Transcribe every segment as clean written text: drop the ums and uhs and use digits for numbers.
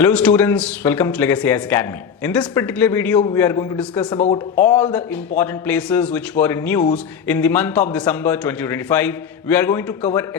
Hello students, welcome to Legacy IAS Academy. In this particular video, we are going to discuss about all the important places which were in news in the month of December 2025. We are going to cover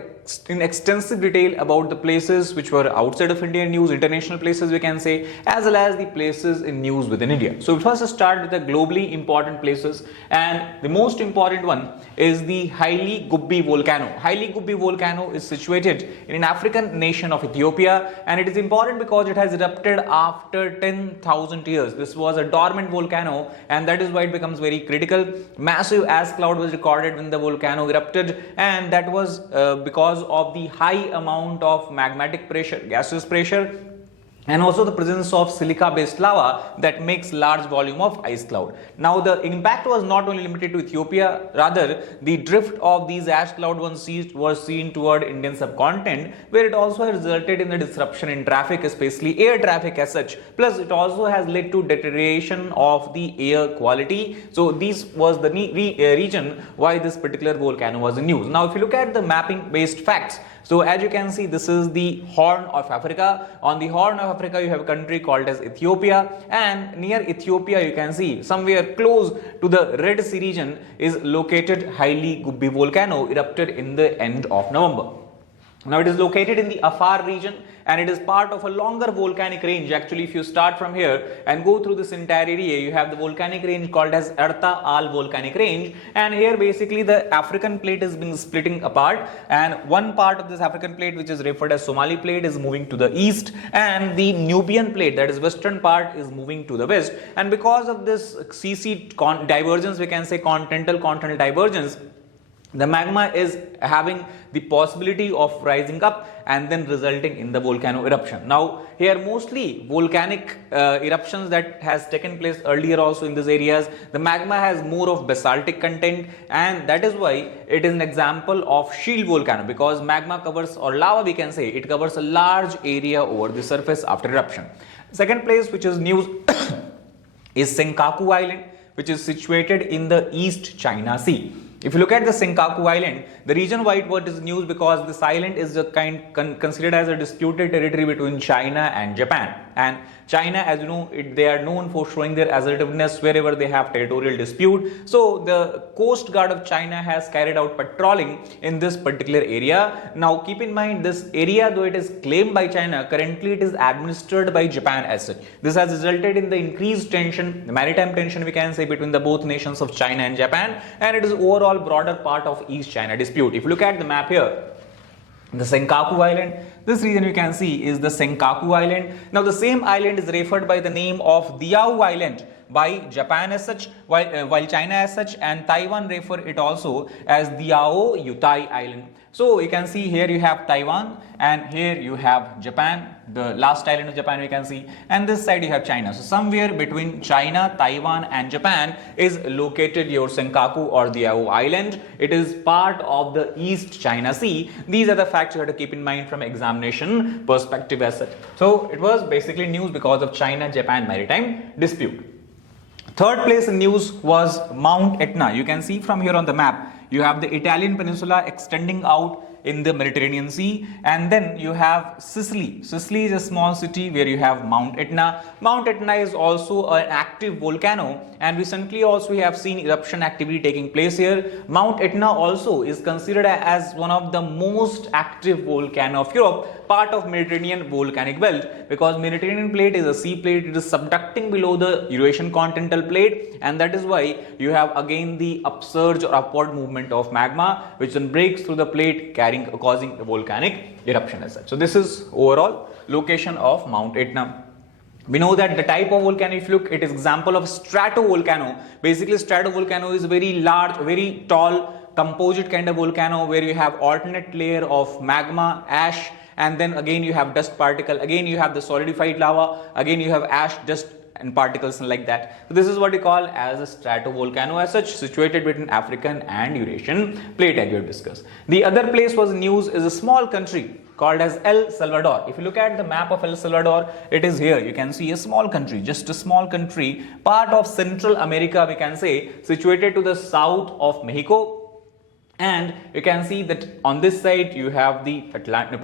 in extensive detail about the places which were outside of India news, international places we can say, as well as the places in news within India. So first start with the globally important places, and the most important one is the Haile Gubbi volcano. Haile Gubbi volcano is situated in an African nation of Ethiopia, and it is important because it has erupted after 10,000 years. This was a dormant volcano, and that is why it becomes very critical. Massive ash cloud was recorded when the volcano erupted, and that was because of the high amount of magmatic pressure, gaseous pressure, and also the presence of silica based lava that makes large volume of ice cloud. Now the impact was not only limited to Ethiopia, rather the drift of these ash cloud was seen toward Indian subcontinent, where it also has resulted in the disruption in traffic, especially air traffic as such. Plus it also has led to deterioration of the air quality. So this was the region why this particular volcano was in news. Now if you look at the mapping based facts, so as you can see, this is the Horn of Africa. On the Horn of Africa, you have a country called as Ethiopia, and near Ethiopia, you can see somewhere close to the Red Sea region is located Haile Gubbi volcano, erupted in the end of November. Now it is located in the Afar region, and it is part of a longer volcanic range. Actually, if you start from here and go through this entire area, you have the volcanic range called as Erta Al volcanic range, and here basically the African plate is being splitting apart, and one part of this African plate, which is referred as Somali plate, is moving to the east, and the Nubian plate, that is western part, is moving to the west. And because of this CC divergence, we can say continental divergence, the magma is having the possibility of rising up and then resulting in the volcano eruption. Now here mostly volcanic eruptions that has taken place earlier also in these areas, the magma has more of basaltic content, and that is why it is an example of shield volcano, because magma covers, or lava we can say, it covers a large area over the surface after eruption. Second place which is news is Senkaku Island, which is situated in the East China Sea. If you look at the Senkaku Island, the reason why it was news because this island is considered as a disputed territory between China and Japan. And China, as you know, they are known for showing their assertiveness wherever they have territorial dispute. So the Coast Guard of China has carried out patrolling in this particular area. Now keep in mind, this area, though it is claimed by China, currently it is administered by Japan as such. This has resulted in the increased tension, the maritime tension we can say, between the both nations of China and Japan, and it is overall broader part of East China dispute. If you look at the map here, the Senkaku Island, this region you can see is the Senkaku Island. Now the same island is referred by the name of Diao Island by Japan as such, while China as such, and Taiwan refer it also as Diao Yutai Island. So you can see here you have Taiwan, and here you have Japan, the last island of Japan we can see, and this side you have China. So somewhere between China, Taiwan and Japan is located your Senkaku or Diao Island. It is part of the East China Sea. These are the facts you have to keep in mind from examination perspective as such. So it was basically news because of China-Japan maritime dispute. Third place in news was Mount Etna. You can see from here on the map, you have the Italian peninsula extending out in the Mediterranean Sea, and then you have Sicily. Sicily is a small city where you have Mount Etna. Mount Etna is also an active volcano, and recently also we have seen eruption activity taking place here. Mount Etna also is considered as one of the most active volcano of Europe, part of Mediterranean volcanic belt, because Mediterranean plate is a sea plate, it is subducting below the Eurasian continental plate, and that is why you have again the upsurge or upward movement of magma, which then breaks through the plate, causing a volcanic eruption as such. So this is overall location of Mount Etna. We know that the type of volcano, if you look, it is example of stratovolcano. Basically stratovolcano is a very large, very tall composite kind of volcano where you have alternate layer of magma, ash, and then again you have dust particle, again you have the solidified lava, again you have ash, dust and particles and like that. So this is what we call as a stratovolcano as such, situated between African and Eurasian plate, as we have discussed. The other place was news is a small country called as El Salvador. If you look at the map of El Salvador, it is here. You can see a small country, just a small country, part of Central America we can say, situated to the south of Mexico, And you can see that on this side you have the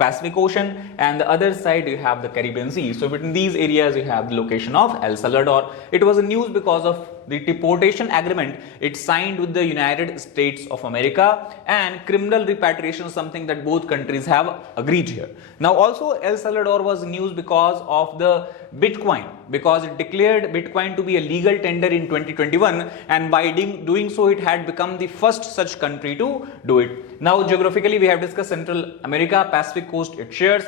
Pacific Ocean and the other side you have the Caribbean Sea. So between these areas you have the location of El Salvador. It was a news because of the deportation agreement it signed with the United States of America, and criminal repatriation is something that both countries have agreed here. Now also El Salvador was news because of the Bitcoin, because it declared Bitcoin to be a legal tender in 2021, and by doing so it had become the first such country to do it. Now geographically we have discussed Central America, Pacific coast it shares.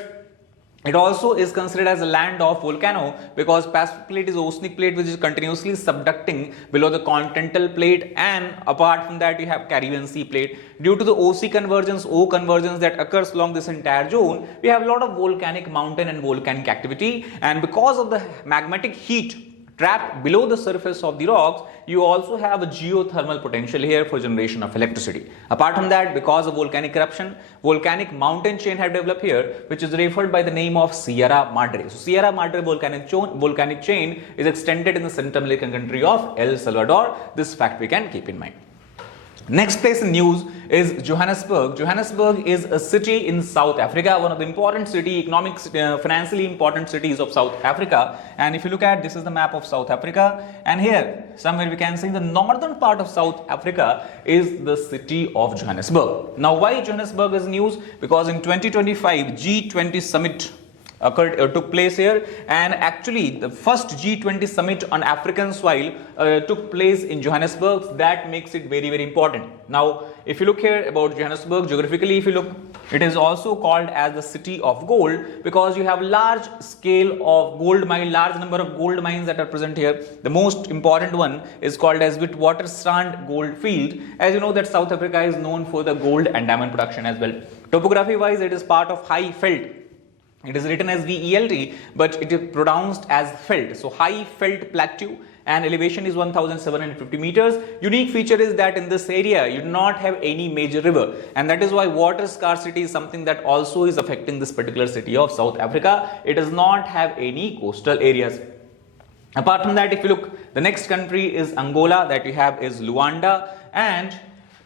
It also is considered as a land of volcano because Pacific plate is oceanic plate which is continuously subducting below the continental plate, and apart from that you have Caribbean Sea plate. Due to the OC convergence, O convergence that occurs along this entire zone, we have a lot of volcanic mountain and volcanic activity, and because of the magmatic heat trapped below the surface of the rocks, you also have a geothermal potential here for generation of electricity. Apart from that, because of volcanic eruption, volcanic mountain chain have developed here, which is referred by the name of Sierra Madre. So Sierra Madre volcanic chain is extended in the Central American country of El Salvador. This fact we can keep in mind. Next place in news is Johannesburg. Johannesburg is a city in South Africa, one of the important financially important cities of South Africa. And if you look at, this is the map of South Africa, and here somewhere we can see the northern part of South Africa is the city of Johannesburg. Now why Johannesburg is news? Because in 2025 G20 summit took place here, and actually the first G20 summit on African soil took place in Johannesburg. That makes it very, very important. Now if you look here about Johannesburg, geographically if you look, it is also called as the city of gold because you have large scale of gold mine, large number of gold mines that are present here. The most important one is called as Witwatersrand gold field. As you know that South Africa is known for the gold and diamond production as well. Topography wise it is part of high veld. It is written as VELT, but it is pronounced as veld. So high veld plateau, and elevation is 1750 meters. Unique feature is that in this area you do not have any major river, and that is why water scarcity is something that also is affecting this particular city of South Africa. It does not have any coastal areas. Apart from that, if you look, the next country is Angola, that you have is Luanda, and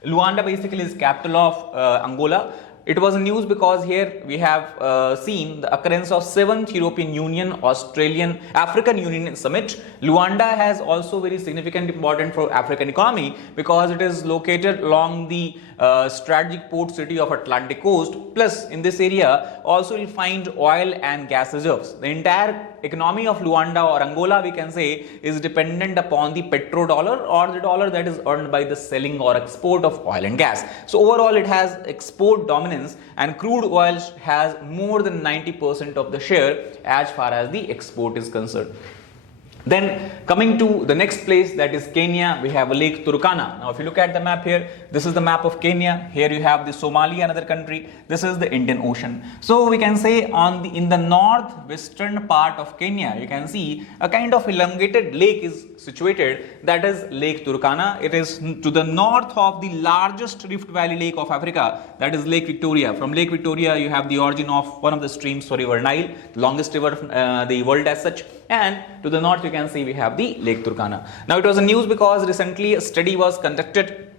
Luanda basically is capital of Angola. It was news because here we have seen the occurrence of 7th European Union, African Union Summit. Luanda has also very significant important for African economy because it is located along the strategic port city of Atlantic coast. Plus in this area also you'll find oil and gas reserves. The entire economy of Luanda or Angola we can say is dependent upon the petrodollar, or the dollar that is earned by the selling or export of oil and gas. So overall it has export dominance, and crude oil has more than 90% of the share as far as the export is concerned. Then coming to the next place, that is Kenya, we have Lake Turkana. Now if you look at the map here, this is the map of Kenya. Here you have the Somalia, another country. This is the Indian Ocean. So we can say in the northwestern part of Kenya, you can see a kind of elongated lake is situated, that is Lake Turkana. It is to the north of the largest Rift Valley lake of Africa, that is Lake Victoria. From Lake Victoria you have the origin of one of the streams for River Nile, the longest river of the world as such, and to the north you can see we have the Lake Turkana. Now it was a news because recently a study was conducted,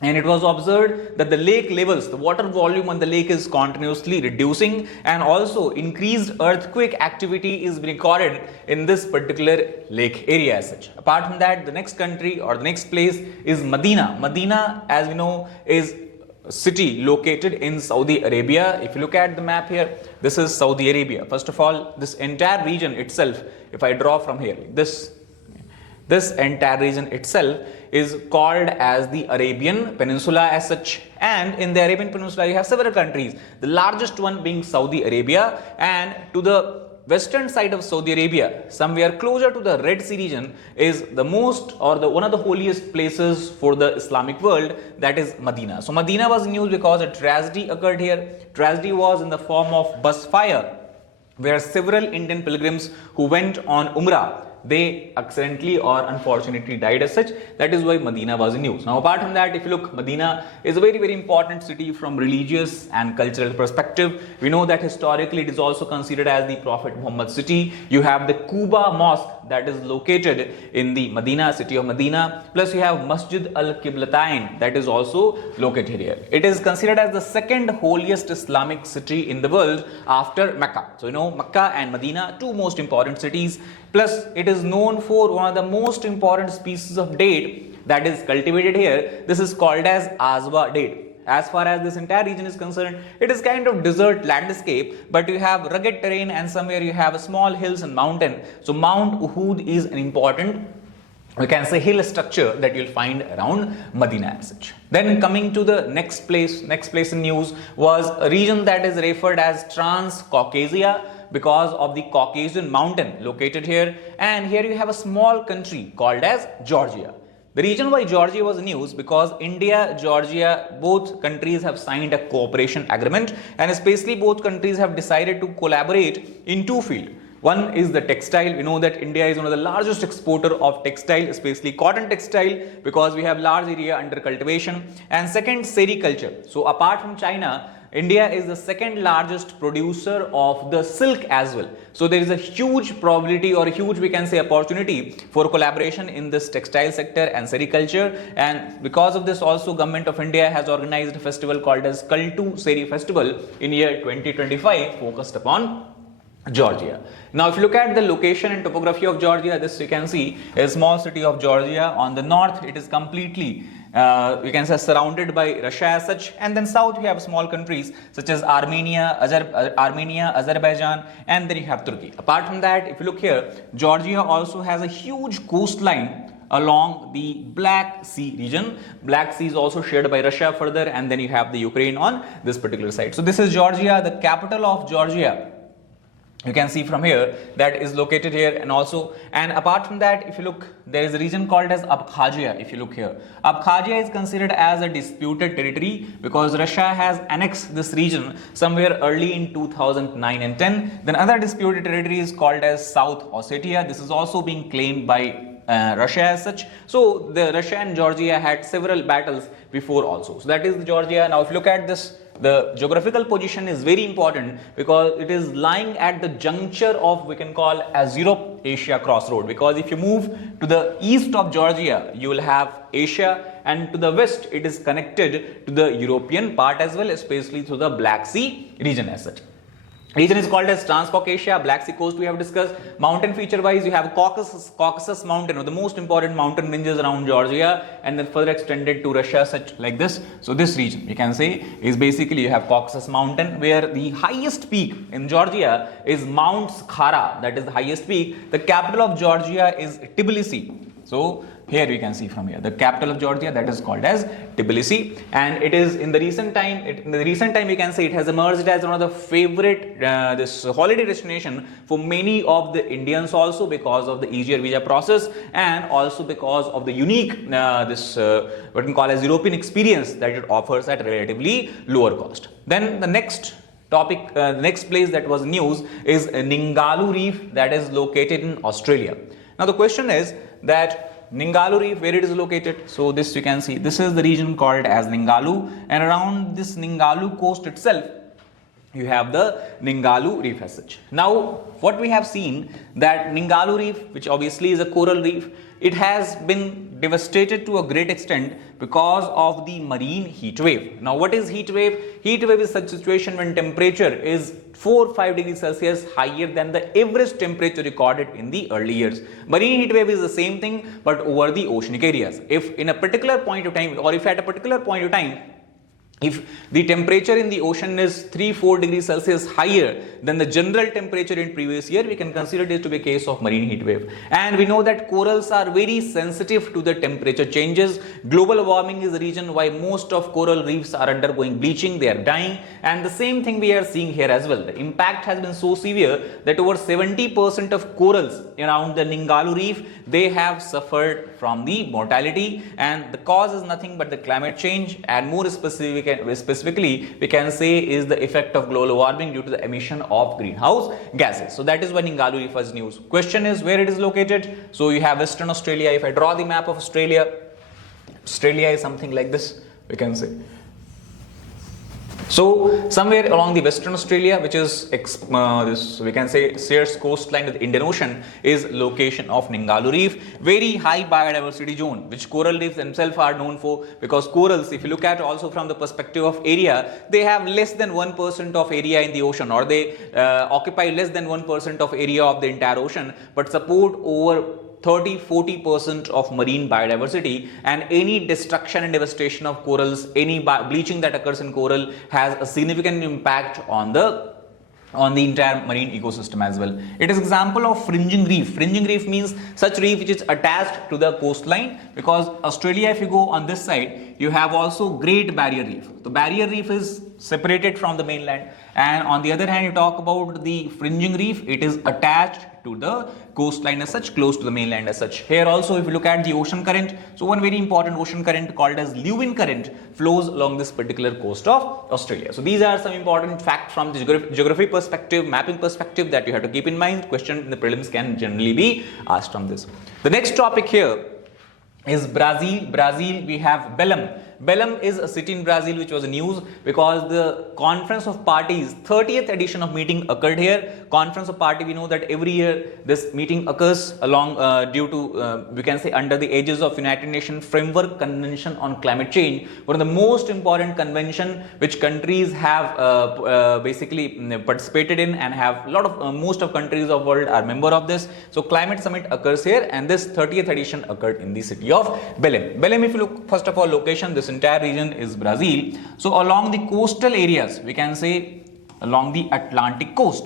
and it was observed that the lake levels, the water volume on the lake is continuously reducing, and also increased earthquake activity is recorded in this particular lake area as such. Apart from that, the next country or the next place is Medina. Medina, as we know, is city located in Saudi Arabia. If you look at the map here, this is Saudi Arabia. First of all, this entire region itself, if I draw from here, this entire region itself is called as the Arabian Peninsula as such, and in the Arabian Peninsula you have several countries, the largest one being Saudi Arabia, and to the western side of Saudi Arabia, somewhere closer to the Red Sea region, is the most or one of the holiest places for the Islamic world, that is Medina. So Medina was news because a tragedy occurred here. Tragedy was in the form of bus fire, where several Indian pilgrims who went on Umrah, they accidentally or unfortunately died as such. That is why Medina was in news. Now apart from that, if you look, Medina is a very important city from religious and cultural perspective. We know that historically it is also considered as the Prophet Muhammad city. You have the Quba Mosque that is located in the Medina, city of Medina. Plus you have Masjid al-Qiblatain that is also located here. It is considered as the second holiest Islamic city in the world after Mecca. So you know, Mecca and Medina, two most important cities. Plus it is known for one of the most important species of date that is cultivated here. This is called as Azwa date. As far as this entire region is concerned, it is kind of desert landscape, but you have rugged terrain and somewhere you have small hills and mountain. So Mount Uhud is an important, we can say, hill structure that you'll find around Medina as such. Then coming to the next place in news was a region that is referred as Transcaucasia because of the Caucasian mountain located here, and here you have a small country called as Georgia. The reason why Georgia was news because India, Georgia, both countries have signed a cooperation agreement, and especially both countries have decided to collaborate in two fields. One is the textile. We know that India is one of the largest exporter of textile, especially cotton textile, because we have large area under cultivation. And second, sericulture. So apart from China, India is the second largest producer of the silk as well. So there is a huge probability or a huge, we can say, opportunity for collaboration in this textile sector and sericulture. And because of this also, Government of India has organized a festival called as Kaltu Seri Festival in year 2025 focused upon Georgia. Now if you look at the location and topography of Georgia, this you can see a small city of Georgia. On the north it is completely we can say surrounded by Russia as such, and then south you have small countries such as Armenia, Azerbaijan, and then you have Turkey. Apart from that, if you look here, Georgia also has a huge coastline along the Black Sea region. Black Sea is also shared by Russia further, and then you have the Ukraine on this particular side. So this is Georgia, the capital of Georgia. You can see from here that is located here, and apart from that, if you look, there is a region called as Abkhazia. If you look here, Abkhazia is considered as a disputed territory because Russia has annexed this region somewhere early in 2009 and 10. Then other disputed territory is called as South Ossetia. This is also being claimed by Russia as such. So the Russia and Georgia had several battles before also. So that is Georgia. Now if you look at this, the geographical position is very important because it is lying at the juncture of, we can call, as Europe-Asia crossroad, because if you move to the east of Georgia, you will have Asia, and to the west it is connected to the European part as well, especially through the Black Sea region as such. Region is called as Transcaucasia. Black Sea coast we have discussed. Mountain feature wise, you have Caucasus mountain, or the most important mountain ranges around Georgia, and then further extended to Russia, such like this. So this region, we can say, is basically you have Caucasus mountain, where the highest peak in Georgia is Mount Sakhara. That is the highest peak. The capital of Georgia is Tbilisi. So here we can see from here the capital of Georgia, that is called as Tbilisi, and it is in the recent time. We can say it has emerged as one of the favorite this holiday destination for many of the Indians also, because of the easier visa process and also because of the unique what we call as European experience that it offers at relatively lower cost. Then the next topic, next place that was news is Ningaloo Reef, that is located in Australia. Now the question is that Ningaloo Reef, where it is located. So this you can see, this is the region called as Ningaloo, and around this Ningaloo coast itself you have the Ningaloo Reef as such. Now what we have seen that Ningaloo Reef, which obviously is a coral reef, it has been devastated to a great extent because of the marine heat wave. Now what is heat wave? Heat wave is such situation when temperature is 4-5 degrees Celsius higher than the average temperature recorded in the early years. Marine heat wave is the same thing but over the oceanic areas. If in a particular point of time, or if at a particular point of time, if the temperature in the ocean is 3-4 degrees Celsius higher than the general temperature in previous year, we can consider this to be a case of marine heat wave. And we know that corals are very sensitive to the temperature changes. Global warming is the reason why most of coral reefs are undergoing bleaching, they are dying, and the same thing we are seeing here as well. The impact has been so severe that over 70% of corals around the Ningaloo Reef, they have suffered from the mortality, and the cause is nothing but the climate change, and more specific we can say is the effect of global warming due to the emission of greenhouse gases. So that is why Ningaloo Reef was news. Question is where it is located. So you have Western Australia. If I draw the map of Australia, Australia is something like this, we can say. So somewhere along the Western Australia, which is this, we can say, shares coastline with the Indian Ocean, is location of Ningaloo Reef. Very high biodiversity zone, which coral reefs themselves are known for, because corals, if you look at also from the perspective of area, they have less than 1% of area in the ocean, or they occupy less than 1% of area of the entire ocean, but support over 30-40% of marine biodiversity, and any destruction and devastation of corals, any bleaching that occurs in coral has a significant impact on the entire marine ecosystem as well. It is example of fringing reef. Fringing reef means such reef which is attached to the coastline, because Australia, if you go on this side, you have also Great Barrier Reef. The barrier reef is separated from the mainland, and on the other hand, you talk about the fringing reef, it is attached to the coastline as such, close to the mainland as such. Here also, if you look at the ocean current, so one very important ocean current called as Lewin current flows along this particular coast of Australia. So these are some important facts from the geography perspective, mapping perspective, that you have to keep in mind. Question in the prelims can generally be asked from this. The next topic here is Brazil. Brazil, we have Belém. Belém is a city in Brazil which was news because the Conference of Parties 30th edition of meeting occurred here. Conference of Party, we know that every year this meeting occurs along due to we can say under the aegis of United Nations Framework Convention on Climate Change, one of the most important convention which countries have basically participated in, and have a lot of most of countries of world are member of this. So climate summit occurs here, and this 30th edition occurred in the city of Belém. Belém, if you look first of all location, this entire region is Brazil. So along the coastal areas, we can say along the Atlantic coast,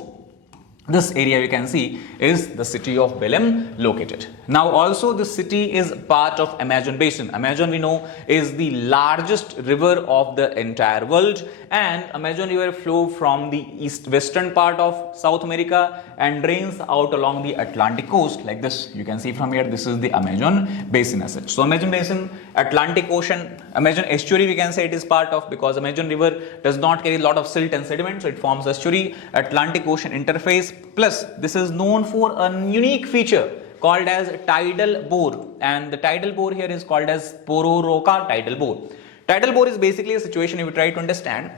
this area we can see is the city of Belém located. Now also this city is part of Amazon basin. Amazon, we know, is the largest river of the entire world, and Amazon river flow from the western part of South America and drains out along the Atlantic coast like this. You can see from here, this is the Amazon basin as such. So Amazon basin, Atlantic Ocean, Amazon estuary we can say it is part of, because Amazon river does not carry a lot of silt and sediment, so it forms estuary. Atlantic Ocean interface, plus this is known for a unique feature called as tidal bore, and the tidal bore here is called as Pororoca tidal bore. Tidal bore is basically a situation, if you try to understand,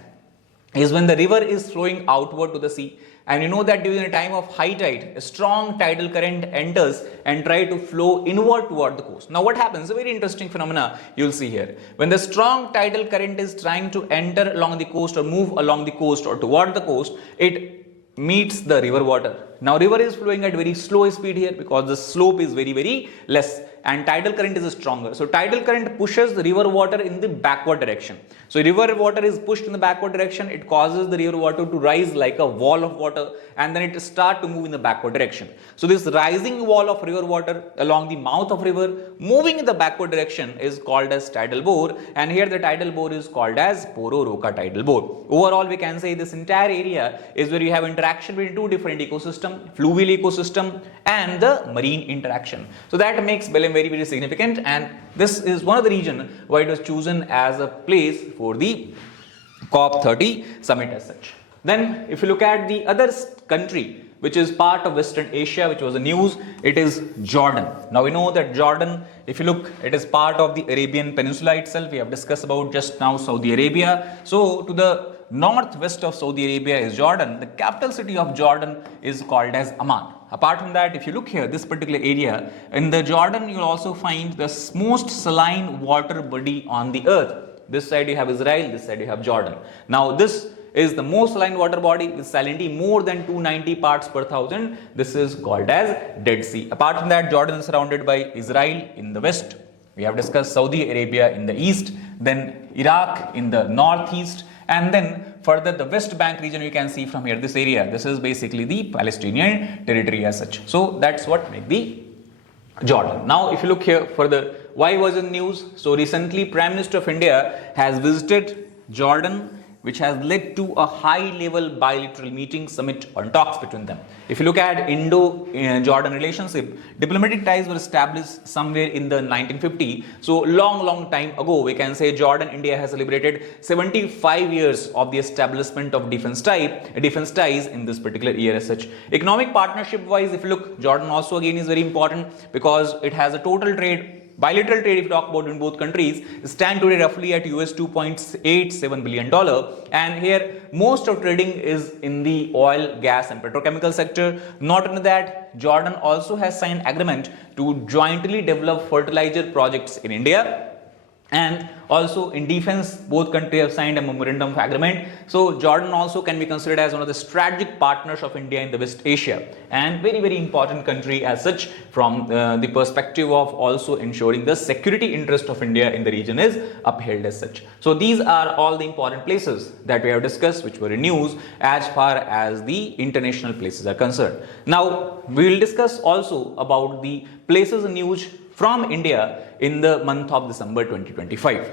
is when the river is flowing outward to the sea, and you know that during a time of high tide, a strong tidal current enters and try to flow inward toward the coast. Now what happens, a very interesting phenomena you'll see here. When the strong tidal current is trying to enter along the coast or move along the coast or toward the coast, it meets the river water. Now river is flowing at very slow speed here because the slope is very less, and tidal current is stronger. So tidal current pushes the river water in the backward direction. So river water is pushed in the backward direction, it causes the river water to rise like a wall of water, and then it start to move in the backward direction. So this rising wall of river water along the mouth of river moving in the backward direction is called as tidal bore, and here the tidal bore is called as Pororoca tidal bore. Overall we can say this entire area is where you have interaction between two different ecosystems, fluvial ecosystem and the marine interaction. So that makes Belém very significant, and this is one of the reasons why it was chosen as a place for the COP30 summit as such. Then if you look at the other country which is part of Western Asia, which was the news, it is Jordan. Now we know that Jordan, if you look, it is part of the Arabian Peninsula itself. We have discussed about just now Saudi Arabia. So to the northwest of Saudi Arabia is Jordan. The capital city of Jordan is called as Amman. Apart from that, if you look here, this particular area, in the Jordan, you will also find the most saline water body on the earth. This side you have Israel, this side you have Jordan. Now this is the most saline water body with salinity more than 290 parts per thousand. This is called as Dead Sea. Apart from that, Jordan is surrounded by Israel in the west. We have discussed Saudi Arabia in the east, then Iraq in the northeast, and then further the West Bank region you can see from here, this area. This is basically the Palestinian territory as such. So that's what makes the Jordan. Now if you look here further, why was it news? So recently Prime Minister of India has visited Jordan which has led to a high-level bilateral meeting, summit, or talks between them. If you look at Indo-Jordan relationship, diplomatic ties were established somewhere in the 1950. So long time ago, we can say Jordan, India has celebrated 75 years of the establishment of defense ties in this particular year as such. Economic partnership wise, if you look, Jordan also again is very important because it has a total bilateral trade, if you talk about in both countries, stand today roughly at US $2.87 billion. And here, most of trading is in the oil, gas, and petrochemical sector. Not only that, Jordan also has signed agreement to jointly develop fertilizer projects in India. And also in defense, both countries have signed a memorandum of agreement. So Jordan also can be considered as one of the strategic partners of India in the West Asia, and very important country as such from the perspective of also ensuring the security interest of India in the region is upheld as such. So these are all the important places that we have discussed, which were in news as far as the international places are concerned. Now we will discuss also about the places in news from India in the month of December 2025.